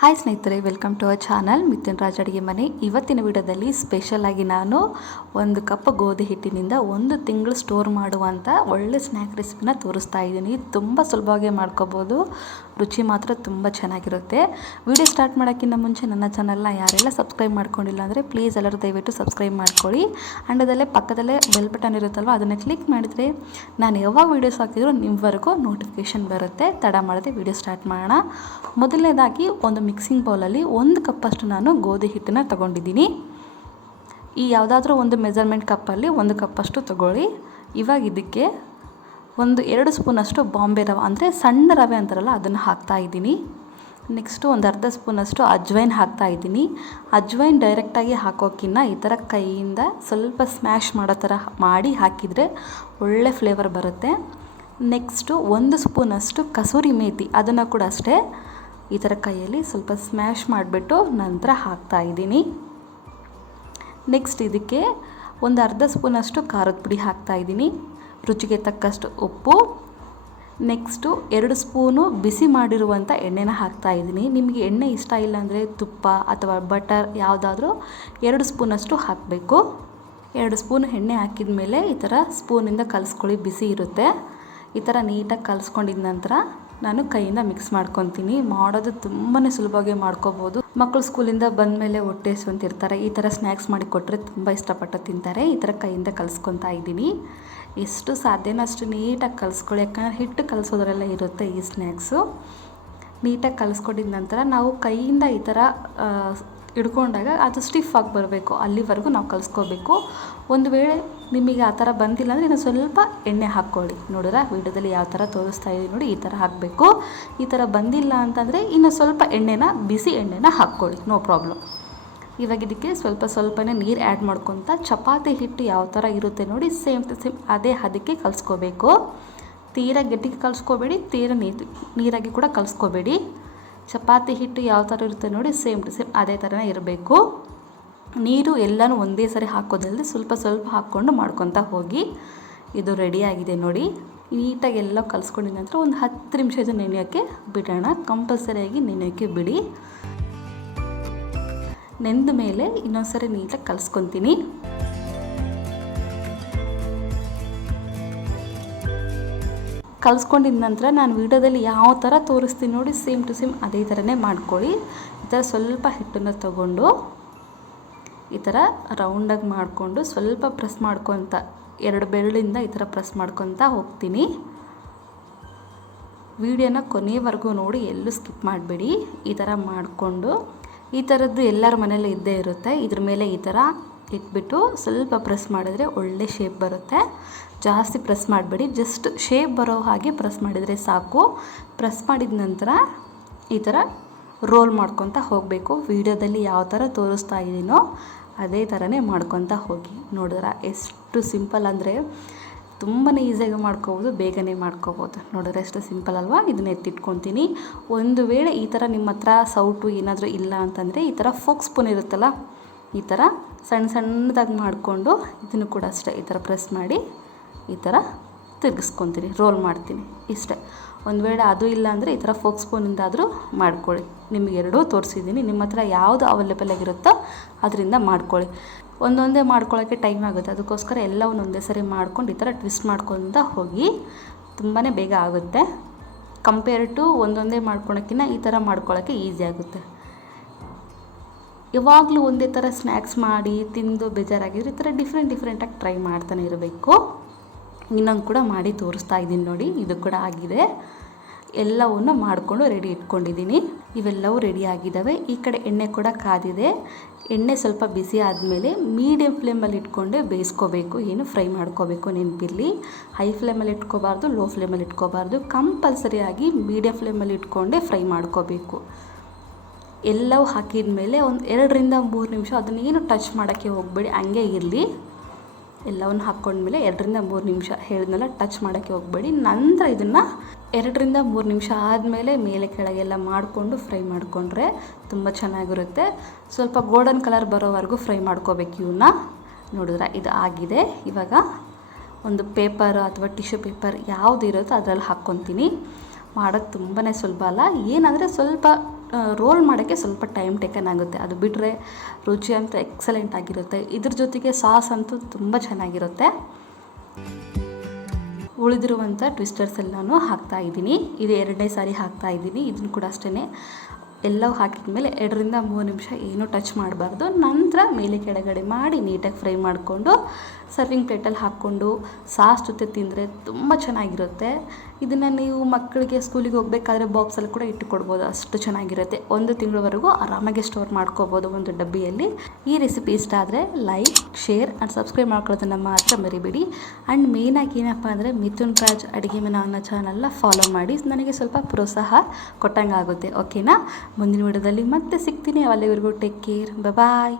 Hi ಸ್ನೇಹಿತರೆ welcome to our channel Mithun Raj ಅಡುಗೆ ಮನೆ ಇವತ್ತಿನ ವಿಡಿಯೋದಲ್ಲಿ ಸ್ಪೆಷಲಾಗಿ ನಾನು ಒಂದು ಕಪ್ ಗೋಧಿ ಹಿಟ್ಟಿನಿಂದ ಒಂದು ತಿಂಗಳು ಸ್ಟೋರ್ ಮಾಡುವಂಥ ಒಳ್ಳೆ ಸ್ನ್ಯಾಕ್ ರೆಸಿಪಿನ ತೋರಿಸ್ತಾ ಇದ್ದೀನಿ. ತುಂಬ ಸುಲಭವಾಗಿ ಮಾಡ್ಕೋಬೋದು. ರುಚಿ ಮಾತ್ರ ತುಂಬ ಚೆನ್ನಾಗಿರುತ್ತೆ. ವಿಡಿಯೋ ಸ್ಟಾರ್ಟ್ ಮಾಡೋಕ್ಕಿಂತ ಮುಂಚೆ ನನ್ನ ಚಾನಲ್ನ ಯಾರೆಲ್ಲ ಸಬ್ಸ್ಕ್ರೈಬ್ ಮಾಡ್ಕೊಂಡಿಲ್ಲ ಅಂದರೆ ಪ್ಲೀಸ್ ಎಲ್ಲರೂ ದಯವಿಟ್ಟು ಸಬ್ಸ್ಕ್ರೈಬ್ ಮಾಡ್ಕೊಳ್ಳಿ. ಆ್ಯಂಡ್ ಅದಲ್ಲೇ ಪಕ್ಕದಲ್ಲೇ ಬೆಲ್ ಬಟನ್ ಇರುತ್ತಲ್ವ, ಅದನ್ನು ಕ್ಲಿಕ್ ಮಾಡಿದರೆ ನಾನು ಯಾವಾಗ ವೀಡಿಯೋಸ್ ಹಾಕಿದ್ರು ನಿಮ್ಮವರೆಗೂ ನೋಟಿಫಿಕೇಷನ್ ಬರುತ್ತೆ. ತಡ ಮಾಡದೆ ವಿಡಿಯೋ ಸ್ಟಾರ್ಟ್ ಮಾಡೋಣ. ಮೊದಲನೇದಾಗಿ ಒಂದು ಮಿಕ್ಸಿಂಗ್ ಬೌಲಲ್ಲಿ ಒಂದು ಕಪ್ಪಷ್ಟು ನಾನು ಗೋಧಿ ಹಿಟ್ಟನ್ನು ತಗೊಂಡಿದ್ದೀನಿ. ಈ ಯಾವುದಾದ್ರೂ ಒಂದು ಮೆಜರ್ಮೆಂಟ್ ಕಪ್ಪಲ್ಲಿ ಒಂದು ಕಪ್ಪಷ್ಟು ತಗೊಳ್ಳಿ. ಇವಾಗ ಇದಕ್ಕೆ ಒಂದು ಎರಡು ಸ್ಪೂನಷ್ಟು ಬಾಂಬೆ ರವೆ, ಅಂದರೆ ಸಣ್ಣ ರವೆ ಅಂತಾರಲ್ಲ, ಅದನ್ನು ಹಾಕ್ತಾ ಇದ್ದೀನಿ. ನೆಕ್ಸ್ಟು ಒಂದು ಅರ್ಧ ಸ್ಪೂನಷ್ಟು ಅಜ್ವೈನ್ ಹಾಕ್ತಾ ಇದ್ದೀನಿ. ಅಜ್ವೈನ್ ಡೈರೆಕ್ಟಾಗಿ ಹಾಕೋಕ್ಕಿಂತ ಈ ಥರ ಕೈಯಿಂದ ಸ್ವಲ್ಪ ಸ್ಮ್ಯಾಶ್ ಮಾಡೋ ಥರ ಮಾಡಿ ಹಾಕಿದರೆ ಒಳ್ಳೆ ಫ್ಲೇವರ್ ಬರುತ್ತೆ. ನೆಕ್ಸ್ಟು ಒಂದು ಸ್ಪೂನಷ್ಟು ಕಸೂರಿ ಮೇಥಿ ಅದನ್ನು ಕೂಡ ಅಷ್ಟೇ ಈ ಥರ ಕೈಯಲ್ಲಿ ಸ್ವಲ್ಪ ಸ್ಮ್ಯಾಶ್ ಮಾಡಿಬಿಟ್ಟು ನಂತರ ಹಾಕ್ತಾ ಇದ್ದೀನಿ. ನೆಕ್ಸ್ಟ್ ಇದಕ್ಕೆ ಒಂದು ಅರ್ಧ ಸ್ಪೂನಷ್ಟು ಖಾರದ ಪುಡಿ ಹಾಕ್ತಾ ಇದ್ದೀನಿ. ರುಚಿಗೆ ತಕ್ಕಷ್ಟು ಉಪ್ಪು. ನೆಕ್ಸ್ಟು ಎರಡು ಸ್ಪೂನು ಬಿಸಿ ಮಾಡಿರುವಂಥ ಎಣ್ಣೆನ ಹಾಕ್ತಾ ಇದ್ದೀನಿ. ನಿಮಗೆ ಎಣ್ಣೆ ಇಷ್ಟ ಇಲ್ಲ ಅಂದರೆ ತುಪ್ಪ ಅಥವಾ ಬಟರ್ ಯಾವುದಾದ್ರೂ ಎರಡು ಸ್ಪೂನಷ್ಟು ಹಾಕಬೇಕು. ಎರಡು ಸ್ಪೂನ್ ಎಣ್ಣೆ ಹಾಕಿದ ಮೇಲೆ ಈ ಥರ ಸ್ಪೂನಿಂದ ಕಲಿಸ್ಕೊಳ್ಳಿ, ಬಿಸಿ ಇರುತ್ತೆ. ಈ ಥರ ನೀಟಾಗಿ ಕಲಿಸ್ಕೊಂಡಿದ ನಂತರ ನಾನು ಕೈಯಿಂದ ಮಿಕ್ಸ್ ಮಾಡ್ಕೊತೀನಿ. ಮಾಡೋದು ತುಂಬಾ ಸುಲಭವಾಗಿ ಮಾಡ್ಕೋಬೋದು. ಮಕ್ಕಳು ಸ್ಕೂಲಿಂದ ಬಂದ ಮೇಲೆ ಹೊಟ್ಟೆ ಇರ್ತಾರೆ ಈ ಥರ ಸ್ನ್ಯಾಕ್ಸ್ ಮಾಡಿ ಕೊಟ್ಟರೆ ತುಂಬ ಇಷ್ಟಪಟ್ಟು ತಿಂತಾರೆ. ಈ ಥರ ಕೈಯಿಂದ ಕಲಿಸ್ಕೊತಾ ಇದ್ದೀನಿ. ಎಷ್ಟು ಸಾಧ್ಯನೋ ಅಷ್ಟು ನೀಟಾಗಿ ಕಲಿಸ್ಕೊಳ್ಳಿ. ಯಾಕಂದರೆ ಹಿಟ್ಟು ಕಲಿಸೋದ್ರೆಲ್ಲ ಇರುತ್ತೆ ಈ ಸ್ನ್ಯಾಕ್ಸು ನೀಟಾಗಿ ಕಲಿಸ್ಕೊಂಡಿದ ನಂತರ ನಾವು ಕೈಯಿಂದ ಈ ಥರ ಹಿಡ್ಕೊಂಡಾಗ ಅದು ಸ್ಟಿಫ್ ಆಗಿ ಬರಬೇಕು. ಅಲ್ಲಿವರೆಗೂ ನಾವು ಕಲಿಸ್ಕೋಬೇಕು. ಒಂದು ವೇಳೆ ನಿಮಗೆ ಆ ಥರ ಬಂದಿಲ್ಲ ಅಂದರೆ ಇನ್ನು ಸ್ವಲ್ಪ ಎಣ್ಣೆ ಹಾಕ್ಕೊಳ್ಳಿ. ನೋಡಿದ್ರೆ? ವಿಡಿಯೋದಲ್ಲಿ ಯಾವ ಥರ ತೋರಿಸ್ತಾ ಇದ್ದೀವಿ ನೋಡಿ, ಈ ಥರ ಹಾಕಬೇಕು. ಈ ಥರ ಬಂದಿಲ್ಲ ಅಂತಂದರೆ ಇನ್ನು ಸ್ವಲ್ಪ ಎಣ್ಣೆನ, ಬಿಸಿ ಎಣ್ಣೆನ ಹಾಕ್ಕೊಳ್ಳಿ. ನೋ ಪ್ರಾಬ್ಲಮ್ ಇವಾಗ ಇದಕ್ಕೆ ಸ್ವಲ್ಪ ಸ್ವಲ್ಪನೇ ನೀರು ಆ್ಯಡ್ ಮಾಡ್ಕೊತ ಚಪಾತಿ ಹಿಟ್ಟು ಯಾವ ಥರ ಇರುತ್ತೆ ನೋಡಿ ಸೇಮ್ ಟು ಸೇಮ್ ಅದೇ ಹದಕ್ಕೆ ಕಲಿಸ್ಕೋಬೇಕು. ತೀರ ಗಟ್ಟಿಗೆ ಕಲಿಸ್ಕೋಬೇಡಿ, ತೀರ ನೀರು, ನೀರಾಗಿ ಕೂಡ ಕಲಿಸ್ಕೋಬೇಡಿ. ಚಪಾತಿ ಹಿಟ್ಟು ಯಾವ ಥರ ಇರುತ್ತೆ ನೋಡಿ ಸೇಮ್ ಟು ಸೇಮ್ ಅದೇ ಥರನೇ ಇರಬೇಕು. ನೀರು ಎಲ್ಲನೂ ಒಂದೇ ಸರಿ ಹಾಕೋದಲ್ಲದೆ ಸ್ವಲ್ಪ ಸ್ವಲ್ಪ ಹಾಕ್ಕೊಂಡು ಮಾಡ್ಕೊತಾ ಹೋಗಿ. ಇದು ರೆಡಿಯಾಗಿದೆ ನೋಡಿ. ನೀಟಾಗಿ ಎಲ್ಲ ಕಲಿಸ್ಕೊಂಡಿದ ನಂತರ ಒಂದು ಹತ್ತು ನಿಮಿಷ ಇದು ನೆನೆಯೋಕ್ಕೆ ಬಿಡೋಣ. ಕಂಪಲ್ಸರಿಯಾಗಿ ನೆನೆಯೋಕ್ಕೆ ಬಿಡಿ. ನೆಂದ ಮೇಲೆ ಇನ್ನೊಂದ್ಸರಿ ನೀಟಾಗಿ ಕಲಿಸ್ಕೊತೀನಿ. ಕಲಿಸ್ಕೊಂಡಿದ ನಂತರ ನಾನು ವೀಡಿಯೋದಲ್ಲಿ ಯಾವ ಥರ ತೋರಿಸ್ತೀನಿ ನೋಡಿ ಸೇಮ್ ಟು ಸೇಮ್ ಅದೇ ಥರನೇ ಮಾಡ್ಕೊಳ್ಳಿ. ಈ ಥರ ಸ್ವಲ್ಪ ಹಿಟ್ಟನ್ನು ತಗೊಂಡು ಈ ಥರ ರೌಂಡಾಗಿ ಮಾಡಿಕೊಂಡು ಸ್ವಲ್ಪ ಪ್ರೆಸ್ ಮಾಡ್ಕೊತ ಎರಡು ಬೆರಳಿಂದ ಈ ಥರ ಪ್ರೆಸ್ ಮಾಡ್ಕೊತ ಹೋಗ್ತೀನಿ. ವಿಡಿಯೋನ ಕೊನೆಯವರೆಗೂ ನೋಡಿ, ಎಲ್ಲೂ ಸ್ಕಿಪ್ ಮಾಡಬೇಡಿ. ಈ ಥರ ಮಾಡಿಕೊಂಡು ಈ ಥರದ್ದು ಎಲ್ಲರ ಮನೇಲಿ ಇದ್ದೇ ಇರುತ್ತೆ. ಇದ್ರ ಮೇಲೆ ಈ ಥರ ಇಟ್ಬಿಟ್ಟು ಸ್ವಲ್ಪ ಪ್ರೆಸ್ ಮಾಡಿದ್ರೆ ಒಳ್ಳೆ ಶೇಪ್ ಬರುತ್ತೆ. ಜಾಸ್ತಿ ಪ್ರೆಸ್ ಮಾಡಬೇಡಿ. ಜಸ್ಟ್ ಶೇಪ್ ಬರೋ ಹಾಗೆ ಪ್ರೆಸ್ ಮಾಡಿದರೆ ಸಾಕು. ಪ್ರೆಸ್ ಮಾಡಿದ ನಂತರ ಈ ಥರ ರೋಲ್ ಮಾಡ್ಕೊತ ಹೋಗಬೇಕು. ವಿಡಿಯೋದಲ್ಲಿ ಯಾವ ಥರ ತೋರಿಸ್ತಾ ಇದ್ದೀನೋ ಅದೇ ಥರನೇ ಮಾಡ್ಕೊತ ಹೋಗಿ ನೋಡಿದ್ರೆ. ಎಷ್ಟು ಸಿಂಪಲ್ ಅಂದರೆ ತುಂಬಾ ಈಸಿಯಾಗಿ ಮಾಡ್ಕೋಬೋದು, ಬೇಗನೆ ಮಾಡ್ಕೋಬೋದು. ನೋಡಿದ್ರೆ ಎಷ್ಟು ಸಿಂಪಲ್ ಅಲ್ವಾ? ಇದನ್ನ ಎತ್ತಿಟ್ಕೊತೀನಿ. ಒಂದು ವೇಳೆ ಈ ಥರ ನಿಮ್ಮ ಹತ್ರ ಸೌಟು ಏನಾದರೂ ಇಲ್ಲ ಅಂತಂದರೆ ಈ ಥರ ಫೋಕ್ ಸ್ಪೂನ್ ಇರುತ್ತಲ್ಲ ಈ ಥರ ಸಣ್ಣ ಸಣ್ಣದಾಗಿ ಮಾಡಿಕೊಂಡು ಇದನ್ನು ಕೂಡ ಅಷ್ಟೇ ಈ ಥರ ಪ್ರೆಸ್ ಮಾಡಿ ಈ ಥರ ತಿರುಗಿಸ್ಕೊತೀನಿ, ರೋಲ್ ಮಾಡ್ತೀನಿ ಇಷ್ಟೇ. ಒಂದು ವೇಳೆ ಅದು ಇಲ್ಲ ಅಂದರೆ ಈ ಥರ ಫೋಕ್ ಸ್ಪೂನಿಂದಾದರೂ ಮಾಡ್ಕೊಳ್ಳಿ. ನಿಮಗೆ ಎರಡೂ ತೋರಿಸಿದ್ದೀನಿ, ನಿಮ್ಮ ಹತ್ರ ಯಾವುದು ಅವೈಲೇಬಲ್ ಆಗಿರುತ್ತೋ ಅದರಿಂದ ಮಾಡ್ಕೊಳ್ಳಿ. ಒಂದೊಂದೇ ಮಾಡ್ಕೊಳ್ಳೋಕ್ಕೆ ಟೈಮ್ ಆಗುತ್ತೆ. ಅದಕ್ಕೋಸ್ಕರ ಎಲ್ಲವನ್ನು ಒಂದೇ ಸರಿ ಮಾಡ್ಕೊಂಡು ಈ ಥರ ಟ್ವಿಸ್ಟ್ ಮಾಡ್ಕೊಂತ ಹೋಗಿ ತುಂಬಾ ಬೇಗ ಆಗುತ್ತೆ. ಕಂಪೇರ್ ಟು ಒಂದೊಂದೇ ಮಾಡ್ಕೊಳೋಕ್ಕಿಂತ ಈ ಥರ ಮಾಡ್ಕೊಳ್ಳೋಕ್ಕೆ ಈಸಿ ಆಗುತ್ತೆ. ಯಾವಾಗಲೂ ಒಂದೇ ಥರ ಸ್ನ್ಯಾಕ್ಸ್ ಮಾಡಿ ತಿಂದು ಬೇಜಾರಾಗಿದ್ರೆ ಈ ಥರ ಡಿಫ್ರೆಂಟ್ ಡಿಫ್ರೆಂಟಾಗಿ ಟ್ರೈ ಮಾಡ್ತಾನೆ ಇರಬೇಕು. ಇನ್ನೊಂದು ಕೂಡ ಮಾಡಿ ತೋರಿಸ್ತಾ ಇದ್ದೀನಿ ನೋಡಿ, ಇದು ಕೂಡ ಆಗಿದೆ. ಎಲ್ಲವನ್ನು ಮಾಡಿಕೊಂಡು ರೆಡಿ ಇಟ್ಕೊಂಡಿದ್ದೀನಿ. ಇವೆಲ್ಲವೂ ರೆಡಿ ಆಗಿದ್ದಾವೆ. ಈ ಕಡೆ ಎಣ್ಣೆ ಕೂಡ ಕಾದಿದೆ. ಎಣ್ಣೆ ಸ್ವಲ್ಪ ಬಿಸಿ ಆದಮೇಲೆ ಮೀಡಿಯಮ್ ಫ್ಲೇಮಲ್ಲಿ ಇಟ್ಕೊಂಡೆ ಬೇಯಿಸ್ಕೋಬೇಕು. ಏನು ಫ್ರೈ ಮಾಡ್ಕೋಬೇಕು ನೆನಪಿರಲಿ. ಹೈ ಫ್ಲೇಮಲ್ಲಿ ಇಟ್ಕೋಬಾರ್ದು ಲೋ ಫ್ಲೇಮಲ್ಲಿ ಇಟ್ಕೋಬಾರ್ದು. ಕಂಪಲ್ಸರಿಯಾಗಿ ಮೀಡಿಯಮ್ ಫ್ಲೇಮಲ್ಲಿ ಇಟ್ಕೊಂಡೆ ಫ್ರೈ ಮಾಡ್ಕೋಬೇಕು. ಎಲ್ಲವೂ ಹಾಕಿದ ಮೇಲೆ ಒಂದು ಎರಡರಿಂದ ಮೂರು ನಿಮಿಷ ಅದನ್ನೇನು ಟಚ್ ಮಾಡೋಕ್ಕೆ ಹೋಗಬೇಡಿ, ಹಂಗೆ ಇರಲಿ. ಎಲ್ಲವನ್ನು ಹಾಕ್ಕೊಂಡ್ಮೇಲೆ ಎರಡರಿಂದ ಮೂರು ನಿಮಿಷ ಹೇಳಿದ್ನೆಲ್ಲ ಟಚ್ ಮಾಡೋಕ್ಕೆ ಹೋಗಬೇಡಿ. ನಂತರ ಇದನ್ನು ಎರಡರಿಂದ ಮೂರು ನಿಮಿಷ ಆದಮೇಲೆ ಮೇಲೆ ಕೆಳಗೆಲ್ಲ ಮಾಡಿಕೊಂಡು ಫ್ರೈ ಮಾಡಿಕೊಂಡ್ರೆ ತುಂಬ ಚೆನ್ನಾಗಿರುತ್ತೆ. ಸ್ವಲ್ಪ ಗೋಲ್ಡನ್ ಕಲರ್ ಬರೋವರೆಗೂ ಫ್ರೈ ಮಾಡ್ಕೋಬೇಕು ಇವನ್ನ ನೋಡಿದ್ರೆ? ಇದು ಆಗಿದೆ. ಇವಾಗ ಒಂದು ಪೇಪರ್ ಅಥವಾ ಟಿಶ್ಯೂ ಪೇಪರ್ ಯಾವುದು ಇರುತ್ತೋ ಅದರಲ್ಲಿ ಹಾಕ್ಕೊತೀನಿ. ಮಾಡೋದು ತುಂಬಾ ಸುಲಭ ಅಲ್ಲ. ಏನಂದರೆ ಸ್ವಲ್ಪ ರೋಲ್ ಮಾಡೋಕ್ಕೆ ಸ್ವಲ್ಪ ಟೈಮ್ ಟೇಕನ್ ಆಗುತ್ತೆ. ಅದು ಬಿಟ್ಟರೆ ರುಚಿ ಅಂತ ಎಕ್ಸಲೆಂಟ್ ಆಗಿರುತ್ತೆ. ಇದ್ರ ಜೊತೆಗೆ ಸಾಸ್ ಅಂತೂ ತುಂಬ ಚೆನ್ನಾಗಿರುತ್ತೆ. ಉಳಿದಿರುವಂಥ ಟ್ವಿಸ್ಟರ್ಸ್ ಎಲ್ಲನೂ ಹಾಕ್ತಾ ಇದ್ದೀನಿ. ಇದು ಎರಡನೇ ಸಾರಿ ಹಾಕ್ತಾ ಇದ್ದೀನಿ. ಇದನ್ನು ಕೂಡ ಅಷ್ಟೇ ಎಲ್ಲವೂ ಹಾಕಿದ ಮೇಲೆ ಎರಡರಿಂದ ಮೂರು ನಿಮಿಷ ಏನೂ ಟಚ್ ಮಾಡಬಾರ್ದು. ನಂತರ ಮೇಲೆ ಕೆಳಗಡೆ ಮಾಡಿ ನೀಟಾಗಿ ಫ್ರೈ ಮಾಡಿಕೊಂಡು ಸರ್ವಿಂಗ್ ಪ್ಲೇಟಲ್ಲಿ ಹಾಕ್ಕೊಂಡು ಸಾಸ್ ಜೊತೆ ತಿಂದರೆ ತುಂಬ ಚೆನ್ನಾಗಿರುತ್ತೆ. ಇದನ್ನು ನೀವು ಮಕ್ಕಳಿಗೆ ಸ್ಕೂಲಿಗೆ ಹೋಗಬೇಕಾದ್ರೆ ಬಾಕ್ಸಲ್ಲಿ ಕೂಡ ಇಟ್ಟುಕೊಡ್ಬೋದು. ಅಷ್ಟು ಚೆನ್ನಾಗಿರುತ್ತೆ. ಒಂದು ತಿಂಗಳವರೆಗೂ ಆರಾಮಾಗಿ ಸ್ಟೋರ್ ಮಾಡ್ಕೋಬೋದು ಒಂದು ಡಬ್ಬಿಯಲ್ಲಿ. ಈ ರೆಸಿಪಿ ಇಷ್ಟ ಆದರೆ ಲೈಕ್ ಶೇರ್ ಆ್ಯಂಡ್ ಸಬ್ಸ್ಕ್ರೈಬ್ ಮಾಡ್ಕೊಳ್ಳೋದನ್ನು ಮಾತ್ರ ಮರಿಬೇಡಿ. ಆ್ಯಂಡ್ ಮೇಯ್ನಾಗಿ ಏನಪ್ಪ ಅಂದರೆ ಮಿಥುನ್ ರಾಜ್ ಅಡುಗೆ ಮನೆ ಅನ್ನೋ ಚಾನಲ್ನ ಫಾಲೋ ಮಾಡಿ. ನನಗೆ ಸ್ವಲ್ಪ ಪ್ರೋತ್ಸಾಹ ಕೊಟ್ಟಂಗೆ ಆಗುತ್ತೆ ಓಕೆನಾ ಮುಂದಿನ ವಿಡಿಯೋದಲ್ಲಿ ಮತ್ತೆ ಸಿಗ್ತೀನಿ. ಅಲ್ಲಿವರೆಗೂ ಟೇಕ್ ಕೇರ್ ಬಾಯ್